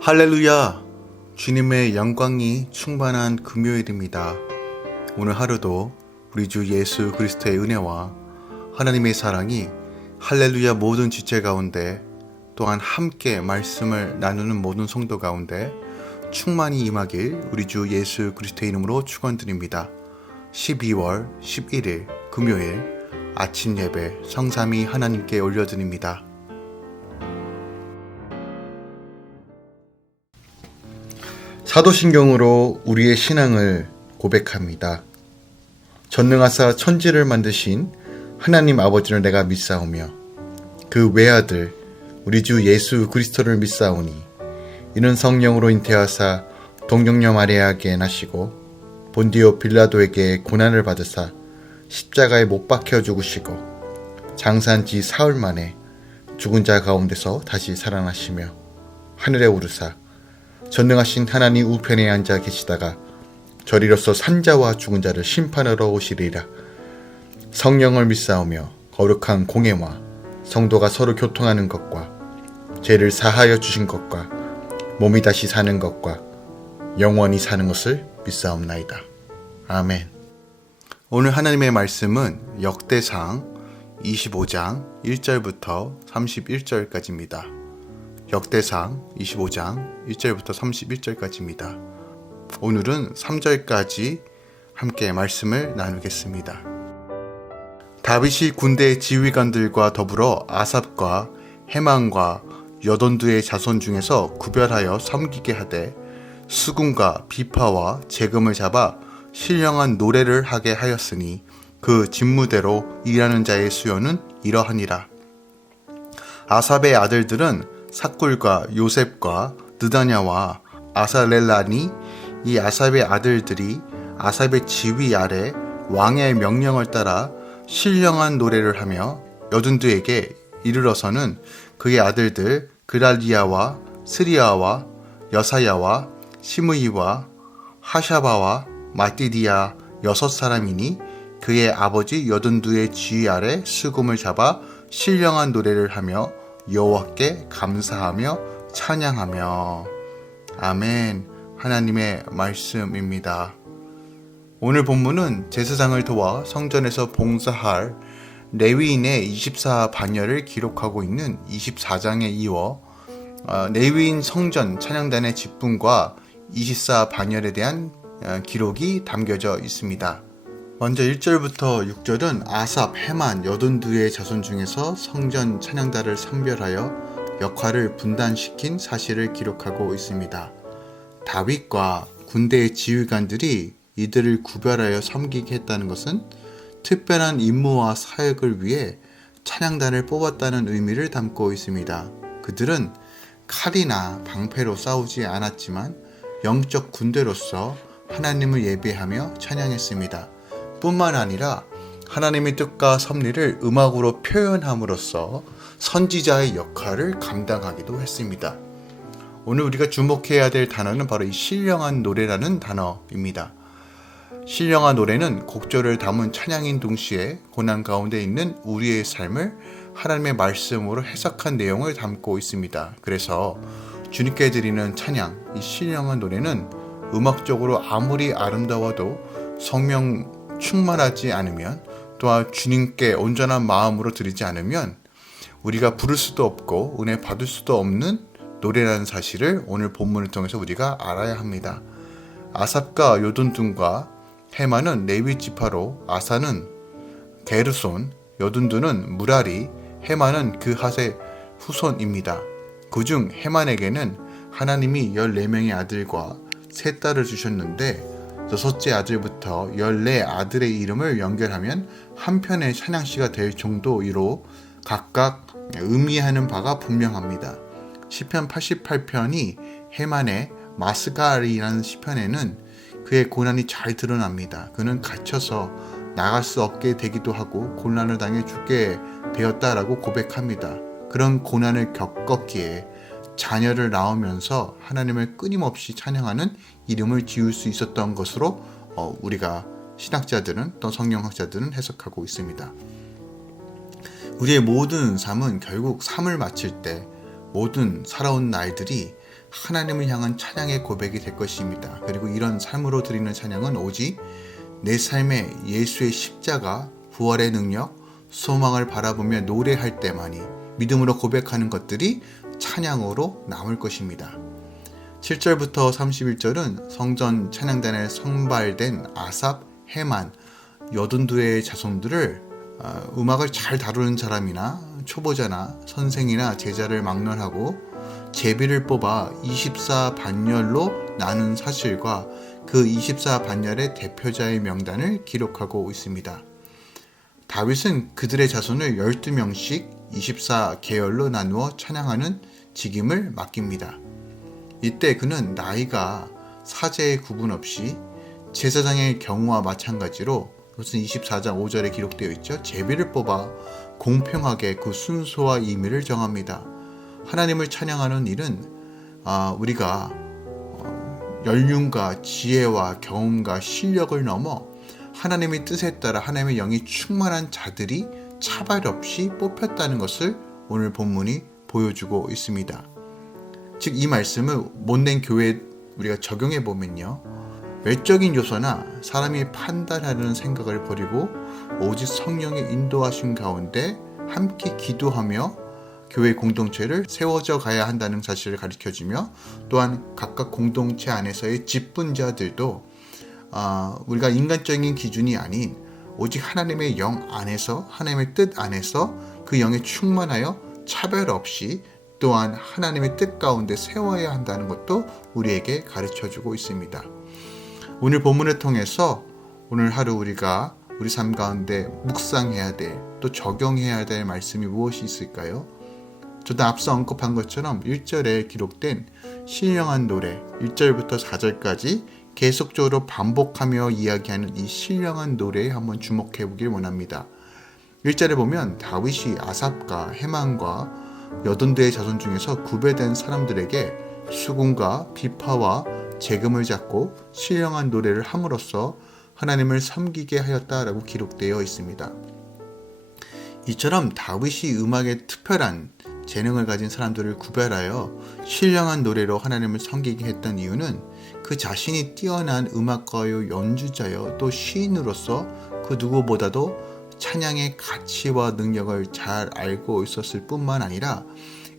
할렐루야! 주님의 영광이 충만한 금요일입니다. 오늘 하루도 우리 주 예수 그리스도의 은혜와 하나님의 사랑이 할렐루야 모든 지체 가운데 또한 함께 말씀을 나누는 모든 성도 가운데 충만히 임하길 우리 주 예수 그리스도의 이름으로 축원드립니다. 12월 11일 금요일 아침 예배 성삼위 하나님께 올려드립니다. 사도신경으로 우리의 신앙을 고백합니다. 전능하사 천지를 만드신 하나님 아버지를 내가 믿사오며 그 외아들 우리 주 예수 그리스도를 믿사오니 이는 성령으로 잉태하사 동정녀 마리아에게 나시고 본디오 빌라도에게 고난을 받으사 십자가에 못 박혀 죽으시고 장사한 지 사흘 만에 죽은 자 가운데서 다시 살아나시며 하늘에 오르사 전능하신 하나님 우편에 앉아 계시다가 저리로서 산자와 죽은 자를 심판하러 오시리라. 성령을 믿사오며 거룩한 공회와 성도가 서로 교통하는 것과 죄를 사하여 주신 것과 몸이 다시 사는 것과 영원히 사는 것을 믿사옵나이다. 아멘. 오늘 하나님의 말씀은 역대상 25장 1절부터 31절까지입니다. 역대상 25장 1절부터 31절까지입니다. 오늘은 3절까지 함께 말씀을 나누겠습니다. 다윗이 군대 지휘관들과 더불어 아삽과 헤만과 여돈두의 자손 중에서 구별하여 섬기게 하되 수금과 비파와 재금을 잡아 신령한 노래를 하게 하였으니 그 직무대로 일하는 자의 수요는 이러하니라. 아삽의 아들들은 삭굴과 요셉과 느다냐와 아사렐라니 이 아삽의 아들들이 아삽의 지휘 아래 왕의 명령을 따라 신령한 노래를 하며 여둔두에게 이르러서는 그의 아들들 그랄리아와 스리아와 여사야와 시므이와 하샤바와 마띠디아 6사람이니 그의 아버지 여둔두의 지휘 아래 수금을 잡아 신령한 노래를 하며 여호와께 감사하며 찬양하며. 아멘. 하나님의 말씀입니다. 오늘 본문은 제사장을 도와 성전에서 봉사할 레위인의 24반열을 기록하고 있는 24장에 이어 레위인 성전 찬양단의 직분과 24반열에 대한 기록이 담겨져 있습니다. 먼저 1절부터 6절은 아삽, 헤만, 여돈두의 자손 중에서 성전 찬양단을 선별하여 역할을 분단시킨 사실을 기록하고 있습니다. 다윗과 군대의 지휘관들이 이들을 구별하여 섬기게 했다는 것은 특별한 임무와 사역을 위해 찬양단을 뽑았다는 의미를 담고 있습니다. 그들은 칼이나 방패로 싸우지 않았지만 영적 군대로서 하나님을 예배하며 찬양했습니다. 뿐만 아니라 하나님의 뜻과 섭리를 음악으로 표현함으로써 선지자의 역할을 감당하기도 했습니다. 오늘 우리가 주목해야 될 단어는 바로 이 신령한 노래라는 단어입니다. 신령한 노래는 곡절을 담은 찬양인 동시에 고난 가운데 있는 우리의 삶을 하나님의 말씀으로 해석한 내용을 담고 있습니다. 그래서 주님께 드리는 찬양, 이 신령한 노래는 음악적으로 아무리 아름다워도 성령 충만하지 않으면, 또한 주님께 온전한 마음으로 드리지 않으면 우리가 부를 수도 없고 은혜 받을 수도 없는 노래라는 사실을 오늘 본문을 통해서 우리가 알아야 합니다. 아삽과 요돈둔과 헤만은 레위 지파로 아사는 게르손, 여돈두는 무라리, 헤만은 그핫의 후손입니다. 그중 헤만에게는 하나님이 14명의 아들과 3딸을 주셨는데 6째 아들부터 14아들의 이름을 연결하면 한 편의 찬양시가 될 정도로 각각 의미하는 바가 분명합니다. 시편 88편이 헤만의 마스갈이라는 시편에는 그의 고난이 잘 드러납니다. 그는 갇혀서 나갈 수 없게 되기도 하고 고난을 당해 죽게 되었다라고 고백합니다. 그런 고난을 겪었기에 자녀를 낳으면서 하나님을 끊임없이 찬양하는 이름을 지을 수 있었던 것으로 우리가 신학자들은 또 성경학자들은 해석하고 있습니다. 우리의 모든 삶은 결국 삶을 마칠 때 모든 살아온 날들이 하나님을 향한 찬양의 고백이 될 것입니다. 그리고 이런 삶으로 드리는 찬양은 오직 내 삶에 예수의 십자가, 부활의 능력, 소망을 바라보며 노래할 때만이 믿음으로 고백하는 것들이 찬양으로 남을 것입니다. 7절부터 31절은 성전 찬양단에 선발된 아삽, 헤만, 82의 자손들을 음악을 잘 다루는 사람이나 초보자나 선생이나 제자를 막론하고 제비를 뽑아 24반열로 나눈 사실과 그 24반열의 대표자의 명단을 기록하고 있습니다. 다윗은 그들의 자손을 12명씩 24계열로 나누어 찬양하는 직임을 맡깁니다. 이때 그는 나이가 사제의 구분 없이 제사장의 경우와 마찬가지로 무슨 24장 5절에 기록되어 있죠. 제비를 뽑아 공평하게 그 순서와 의미를 정합니다. 하나님을 찬양하는 일은 우리가 연륜과 지혜와 경험과 실력을 넘어 하나님의 뜻에 따라 하나님의 영이 충만한 자들이 차별 없이 뽑혔다는 것을 오늘 본문이 보여주고 있습니다. 즉 이 말씀을 못낸 교회에 우리가 적용해 보면요, 외적인 요소나 사람이 판단하려는 생각을 버리고 오직 성령의 인도하신 가운데 함께 기도하며 교회 공동체를 세워져 가야 한다는 사실을 가르쳐주며, 또한 각각 공동체 안에서의 직분자들도 우리가 인간적인 기준이 아닌 오직 하나님의 영 안에서, 하나님의 뜻 안에서 그 영에 충만하여 차별 없이 또한 하나님의 뜻 가운데 세워야 한다는 것도 우리에게 가르쳐주고 있습니다. 오늘 본문을 통해서 오늘 하루 우리가 우리 삶 가운데 묵상해야 될, 또 적용해야 될 말씀이 무엇이 있을까요? 저도 앞서 언급한 것처럼 1절에 기록된 신령한 노래, 1절부터 4절까지 계속적으로 반복하며 이야기하는 이 신령한 노래에 한번 주목해 보길 원합니다. 1절에 보면 다윗이 아삽과 헤만과 82의 자손 중에서 구별된 사람들에게 수금과 비파와 재금을 잡고 신령한 노래를 함으로써 하나님을 섬기게 하였다라고 기록되어 있습니다. 이처럼 다윗이 음악에 특별한 재능을 가진 사람들을 구별하여 신령한 노래로 하나님을 섬기게 했던 이유는 그 자신이 뛰어난 음악가요, 연주자요, 또 시인으로서 그 누구보다도 찬양의 가치와 능력을 잘 알고 있었을 뿐만 아니라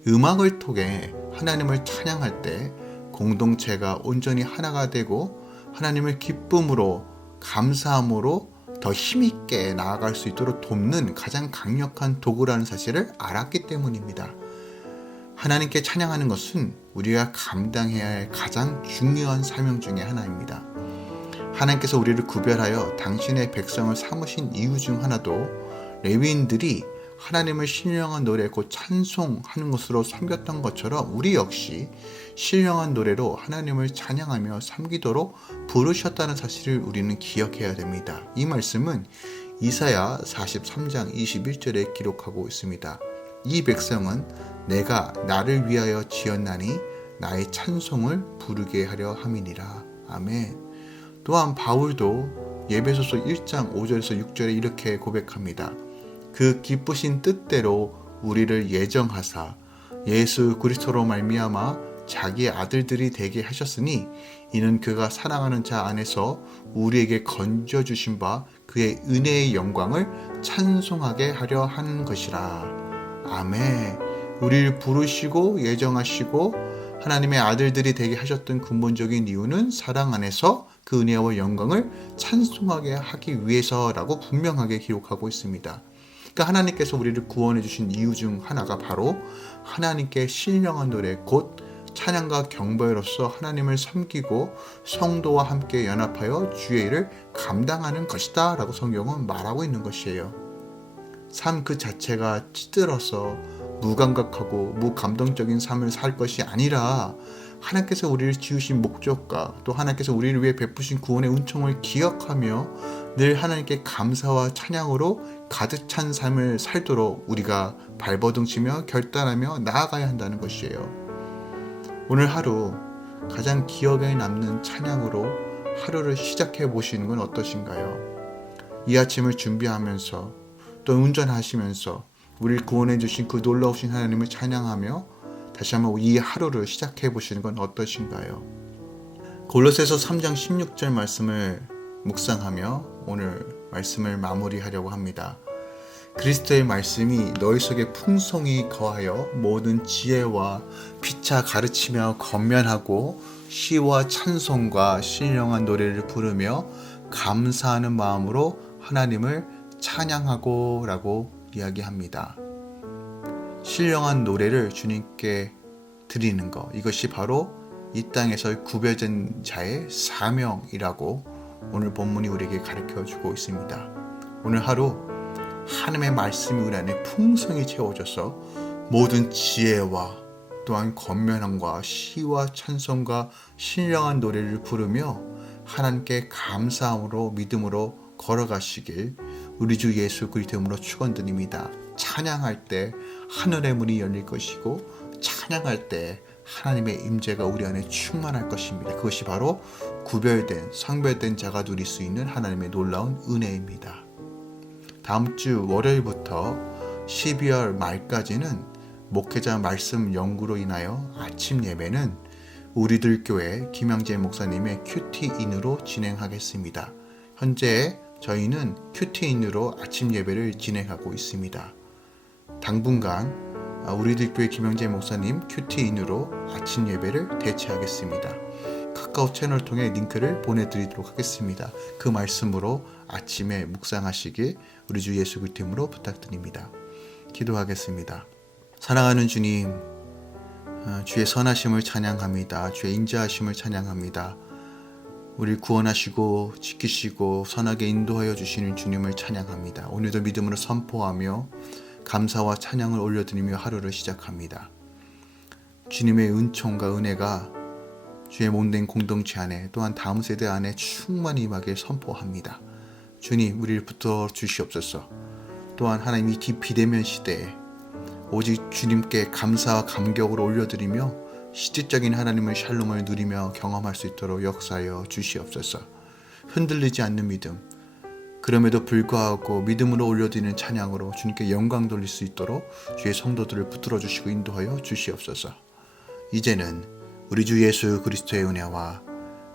음악을 통해 하나님을 찬양할 때 공동체가 온전히 하나가 되고 하나님을 기쁨으로, 감사함으로 더 힘있게 나아갈 수 있도록 돕는 가장 강력한 도구라는 사실을 알았기 때문입니다. 하나님께 찬양하는 것은 우리가 감당해야 할 가장 중요한 사명 중에 하나입니다. 하나님께서 우리를 구별하여 당신의 백성을 삼으신 이유 중 하나도 레위인들이 하나님을 신령한 노래 곧 찬송하는 것으로 섬겼던 것처럼 우리 역시 신령한 노래로 하나님을 찬양하며 섬기도록 부르셨다는 사실을 우리는 기억해야 됩니다. 이 말씀은 이사야 43장 21절에 기록하고 있습니다. 이 백성은 내가 나를 위하여 지었나니 나의 찬송을 부르게 하려 함이니라. 아멘. 또한 바울도 에베소서 1장 5절에서 6절에 이렇게 고백합니다. 그 기쁘신 뜻대로 우리를 예정하사 예수 그리스도로 말미암아 자기의 아들들이 되게 하셨으니 이는 그가 사랑하는 자 안에서 우리에게 건져주신 바 그의 은혜의 영광을 찬송하게 하려 하는 것이라. 아멘. 우리를 부르시고 예정하시고 하나님의 아들들이 되게 하셨던 근본적인 이유는 사랑 안에서 그 은혜와 영광을 찬송하게 하기 위해서라고 분명하게 기록하고 있습니다. 그러니까 하나님께서 우리를 구원해 주신 이유 중 하나가 바로 하나님께 신령한 노래 곧 찬양과 경배로서 하나님을 섬기고 성도와 함께 연합하여 주의 일을 감당하는 것이다 라고 성경은 말하고 있는 것이에요. 삶 그 자체가 찌들어서 무감각하고 무감동적인 삶을 살 것이 아니라 하나님께서 우리를 지으신 목적과 또 하나님께서 우리를 위해 베푸신 구원의 은총을 기억하며 늘 하나님께 감사와 찬양으로 가득 찬 삶을 살도록 우리가 발버둥치며 결단하며 나아가야 한다는 것이에요. 오늘 하루 가장 기억에 남는 찬양으로 하루를 시작해 보시는 건 어떠신가요? 이 아침을 준비하면서 또 운전하시면서 우리를 구원해 주신 그 놀라우신 하나님을 찬양하며 다시 한번 이 하루를 시작해 보시는 건 어떠신가요? 골로새서 3장 16절 말씀을 묵상하며 오늘 말씀을 마무리하려고 합니다. 그리스도의 말씀이 너희 속에 풍성히 거하여 모든 지혜와 피차 가르치며 권면하고 시와 찬송과 신령한 노래를 부르며 감사하는 마음으로 하나님을 찬양하고 라고 이야기합니다. 신령한 노래를 주님께 드리는 것, 이것이 바로 이 땅에서 구별된 자의 사명이라고 오늘 본문이 우리에게 가르쳐주고 있습니다. 오늘 하루 하나님의 말씀이 우리 안에 풍성히 채워져서 모든 지혜와 또한 권면함과 시와 찬송과 신령한 노래를 부르며 하나님께 감사함으로 믿음으로 걸어가시길 우리 주 예수 그리스도의 이름으로 축원드립니다. 찬양할 때 하늘의 문이 열릴 것이고 찬양할 때 하나님의 임재가 우리 안에 충만할 것입니다. 그것이 바로 구별된 성별된 자가 누릴 수 있는 하나님의 놀라운 은혜입니다. 다음 주 월요일부터 12월 말까지는 목회자 말씀 연구로 인하여 아침 예배는 우리들 교회 김양재 목사님의 큐티인으로 진행하겠습니다. 현재 저희는 큐티인으로 아침 예배를 진행하고 있습니다. 당분간 우리들 교회 김양재 목사님 큐티인으로 아침 예배를 대체하겠습니다. 카카오 채널 통해 링크를 보내드리도록 하겠습니다. 그 말씀으로 아침에 묵상하시길 우리 주 예수 그리스도 이름으로 부탁드립니다. 기도하겠습니다. 사랑하는 주님, 주의 선하심을 찬양합니다. 주의 인자하심을 찬양합니다. 우리를 구원하시고 지키시고 선하게 인도하여 주시는 주님을 찬양합니다. 오늘도 믿음으로 선포하며 감사와 찬양을 올려드리며 하루를 시작합니다. 주님의 은총과 은혜가 주의 몸된 공동체 안에 또한 다음 세대 안에 충만히 임하길 선포합니다. 주님, 우리를 붙들어 주시옵소서. 또한 하나님 이 비대면 시대에 오직 주님께 감사와 감격으로 올려드리며 실질적인 하나님의 샬롬을 누리며 경험할 수 있도록 역사하여 주시옵소서. 흔들리지 않는 믿음, 그럼에도 불구하고 믿음으로 올려드리는 찬양으로 주님께 영광 돌릴 수 있도록 주의 성도들을 붙들어 주시고 인도하여 주시옵소서. 이제는 우리 주 예수 그리스도의 은혜와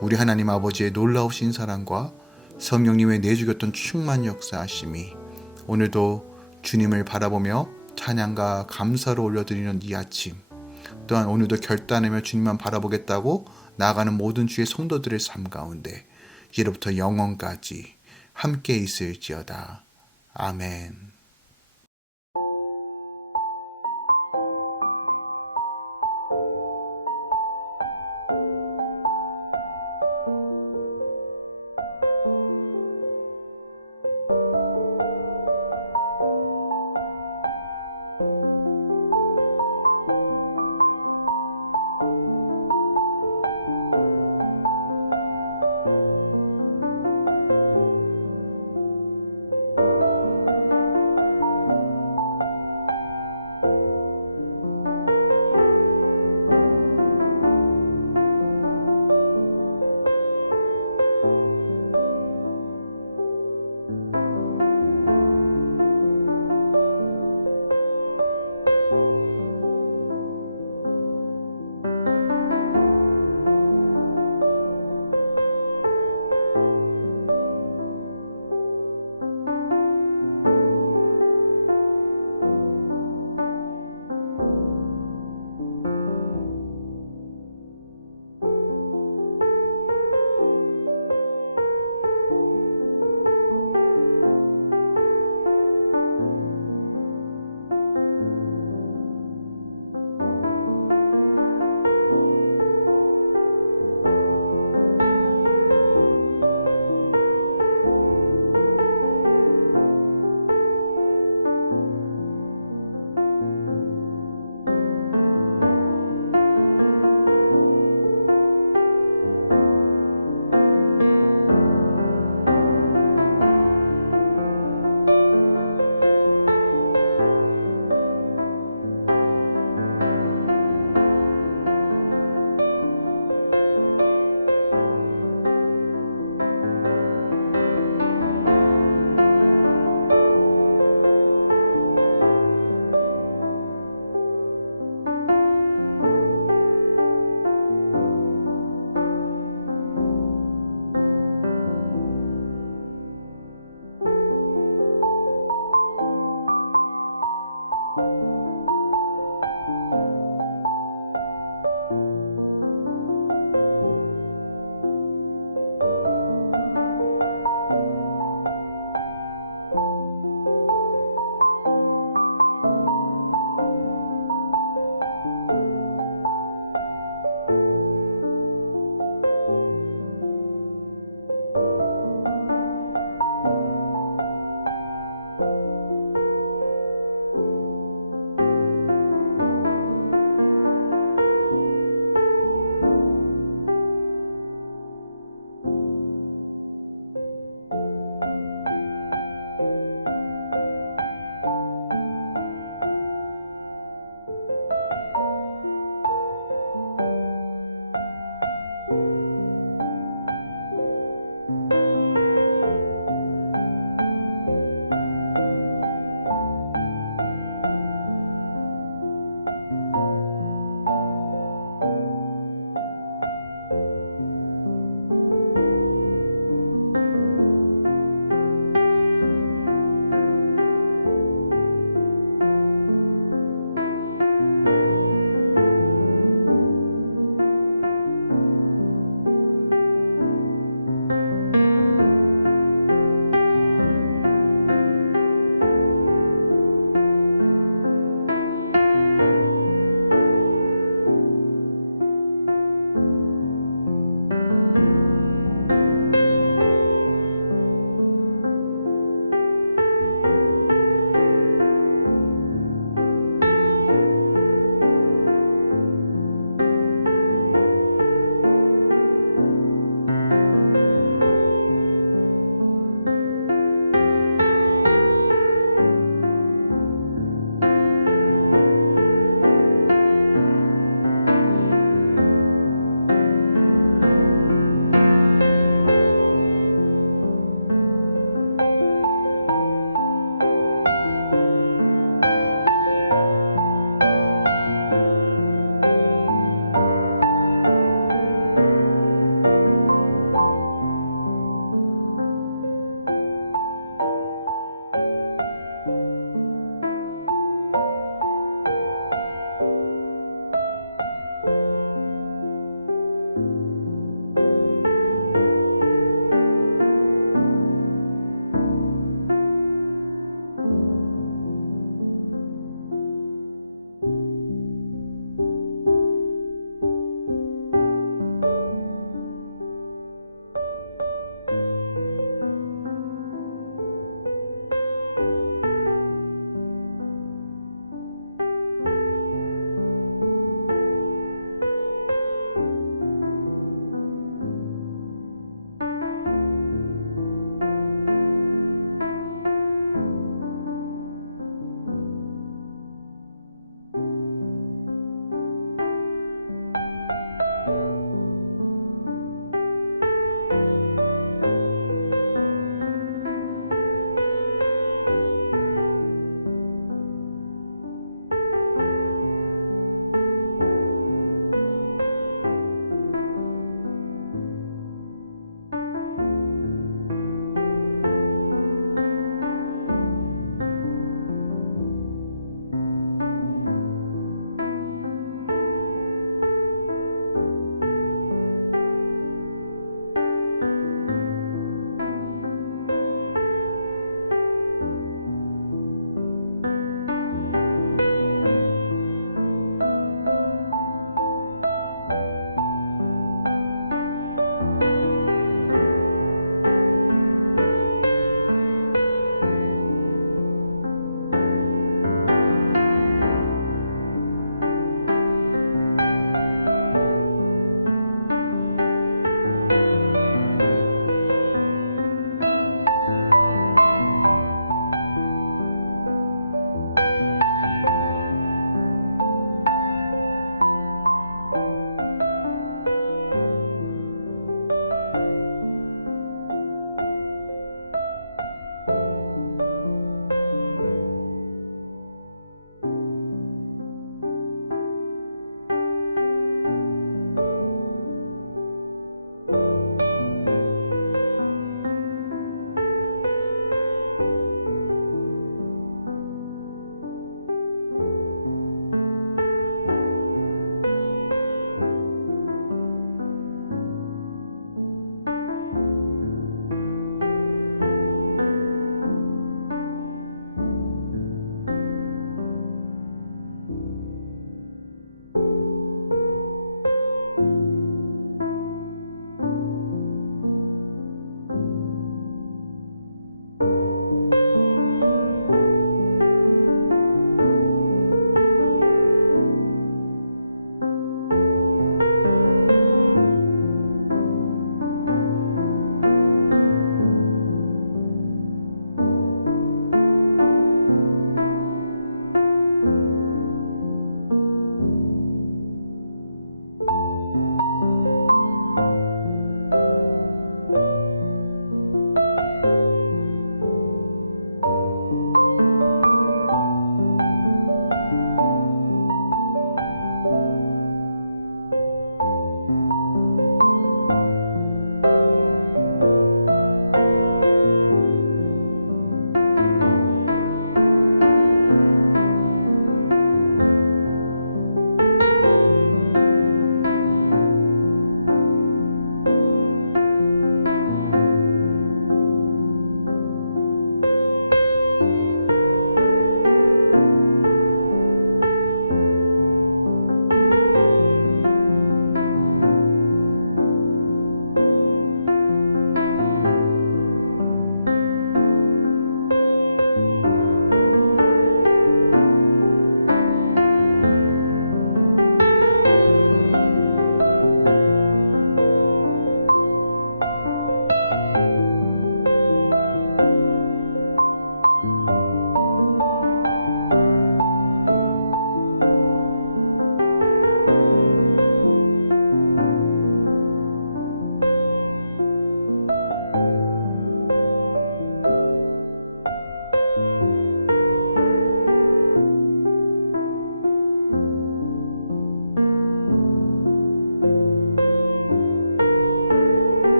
우리 하나님 아버지의 놀라우신 사랑과 성령님의 내주겼던 충만 역사하심이 오늘도 주님을 바라보며 찬양과 감사로 올려드리는 이 아침, 또한 오늘도 결단하며 주님만 바라보겠다고 나아가는 모든 주의 성도들의 삶 가운데 이제부터 영원까지 함께 있을지어다. 아멘.